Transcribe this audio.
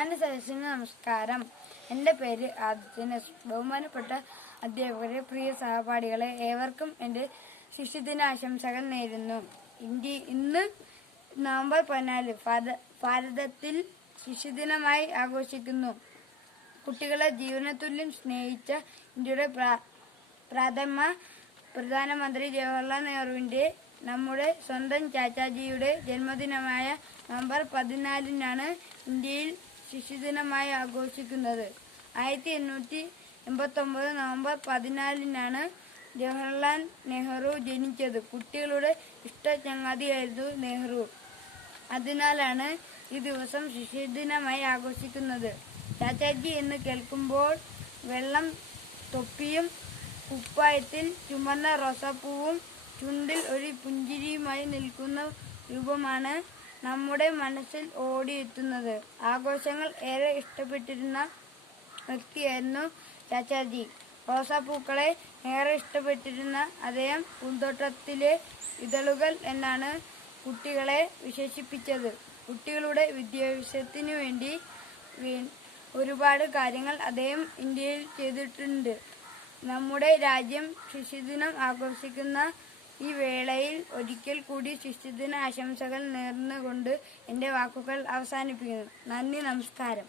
മാന്യസദസ്സിന് നമസ്കാരം. എൻ്റെ പേര് ആദിത്യൻ എസ്. ബഹുമാനപ്പെട്ട അധ്യാപകരെ, പ്രിയ സഹപാഠികളെ, ഏവർക്കും എൻ്റെ ശിശുദിനാശംസകൾ നേരുന്നു. ഇന്ന് നവംബർ 14 ഭാരതത്തിൽ ശിശുദിനമായി ആഘോഷിക്കുന്നു. കുട്ടികളെ ജീവനതുല്യം സ്നേഹിച്ച ഇന്ത്യയുടെ പ്രധാനമന്ത്രി ജവഹർലാൽ നെഹ്റുവിൻ്റെ നമ്മുടെ സ്വന്തം ചാച്ചാജിയുടെ ജന്മദിനമായ നവംബർ 14 ഇന്ത്യയിൽ ശിശുദിനമായി ആഘോഷിക്കുന്നത്. 1889 നവംബർ 14 ജവഹർലാൽ നെഹ്റു ജനിച്ചത്. കുട്ടികളുടെ ഇഷ്ടചങ്ങാതിയായിരുന്നു നെഹ്റു. അതിനാലാണ് ഈ ദിവസം ശിശുദിനമായി ആഘോഷിക്കുന്നത്. ചാച്ചാജി എന്ന് കേൾക്കുമ്പോൾ വെള്ളം തൊപ്പിയും കുപ്പായത്തിൽ ചുമന്ന റോസാപ്പൂവും ചുണ്ടിൽ ഒരു പുഞ്ചിരിയുമായി നിൽക്കുന്ന രൂപമാണ് നമ്മുടെ മനസ്സിൽ ഓടിയെത്തുന്നത്. ആഘോഷങ്ങൾ ഏറെ ഇഷ്ടപ്പെട്ടിരുന്ന വ്യക്തിയായിരുന്നു ചാച്ചാജി. റോസാപ്പൂക്കളെ ഏറെ ഇഷ്ടപ്പെട്ടിരുന്ന അദ്ദേഹം പൂന്തോട്ടത്തിലെ ഇതളുകൾ എന്നാണ് കുട്ടികളെ വിശേഷിപ്പിച്ചത്. കുട്ടികളുടെ വിദ്യാഭ്യാസത്തിനു വേണ്ടി ഒരുപാട് കാര്യങ്ങൾ അദ്ദേഹം ഇന്ത്യയിൽ ചെയ്തിട്ടുണ്ട്. നമ്മുടെ രാജ്യം ശിശുദിനം ആഘോഷിക്കുന്ന ഈ വേളയിൽ ഒരിക്കൽ കൂടി ശിശുദിന ആശംസകൾ നേർന്നുകൊണ്ട് എൻ്റെ വാക്കുകൾ അവസാനിപ്പിക്കുന്നു. നന്ദി, നമസ്കാരം.